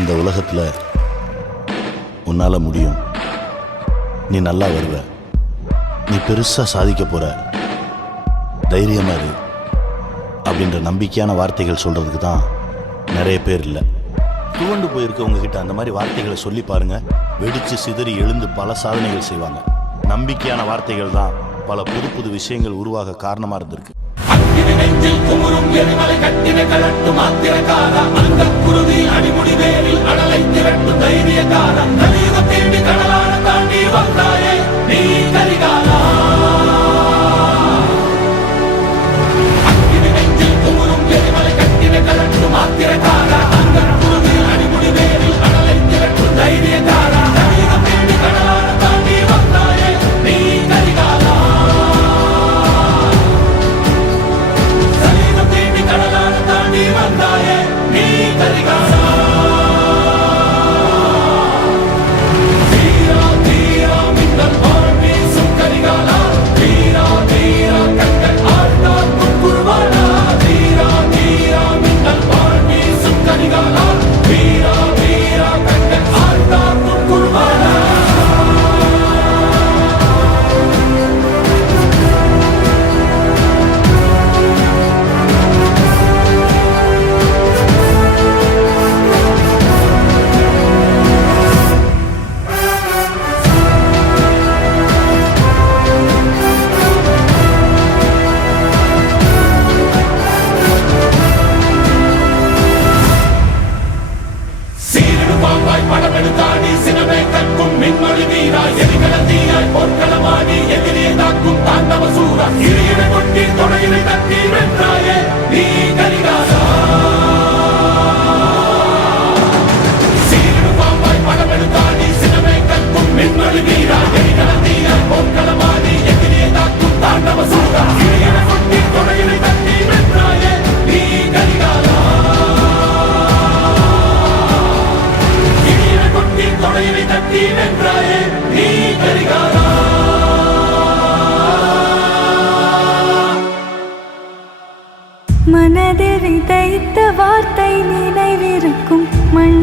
இந்த உலகத்தில் உன்னால் முடியும், நீ நல்லா வருவ, நீ பெருசாக சாதிக்க போகிற, தைரியமாக இரு அப்படின்ற நம்பிக்கையான வார்த்தைகள் சொல்கிறதுக்கு தான் நிறைய பேர் இல்லை. துவண்டு போயிருக்கவங்க கிட்ட அந்த மாதிரி வார்த்தைகளை சொல்லி பாருங்கள், வெடித்து சிதறி எழுந்து பல சாதனைகள் செய்வாங்க. நம்பிக்கையான வார்த்தைகள் தான் பல புது புது விஷயங்கள் உருவாக காரணமாக இருந்திருக்கு. நெஞ்சில் குமுறும் எரிமலை கட்டின கலட்டும் ஆத்திரக்காரா, அந்த குருதி அடிமுடி வேரில் அடலை திரட்டும் தைரியக்காரா, கலியுகம் தேடி கடலான தாண்டி வந்தாயே நீ கரிகாலா. நெஞ்சில் குமுறும் எரிமலை கட்டின கலட்டும் ஆத்திரக்காரா, அந்த குருதி அடிமுடி வேரில் அடலை திரட்டும் தைரியக்காரா, கலியுகம் தேடி கடலான தாண்டி வந்தாயே நீ கரிகாலா. வந்தாயே நீ கரிகாலா. தீரா தீரா மின்னல் போல் வீசும் கரிகாலா, தீரா தீரா கண்கள் ஆழ்ந்தார் குறுவாடா. தீரா தீரா மின்னல் போல் வீசும் கரிகாலா, தீரா தீரா கண்கள் ஆழ்ந்தார் குறுவாடா. படமெடுத்தாடி சினமே கற்கும் மின்மொழி வீரா, எரிகலத்தீயாய் போர்க்களமாடி எதிரியை தாக்கும் தாண்டவ சூரா, இறையினை கொட்டி தொடையினை தட்டி வென்றாயே நீ கரிகாலா. சீரிடு பாம்பாய் படமெடுத்தாடி சினமே கற்கும் மின்மொழி வீரா, எரிகலத்தீயாய் போர்க்களமாடி எதிரியை தாக்கும் தாண்டவ சூரா, இறையினை கொட்டி தொடையினை தட்டி வென்றாயே நீ கரிகாலா. தொடையினை தட்டி வென்றாயே நீ கரிகாலா. மனதில் விதைத்த வார்த்தை நினைவிருக்கும் மண்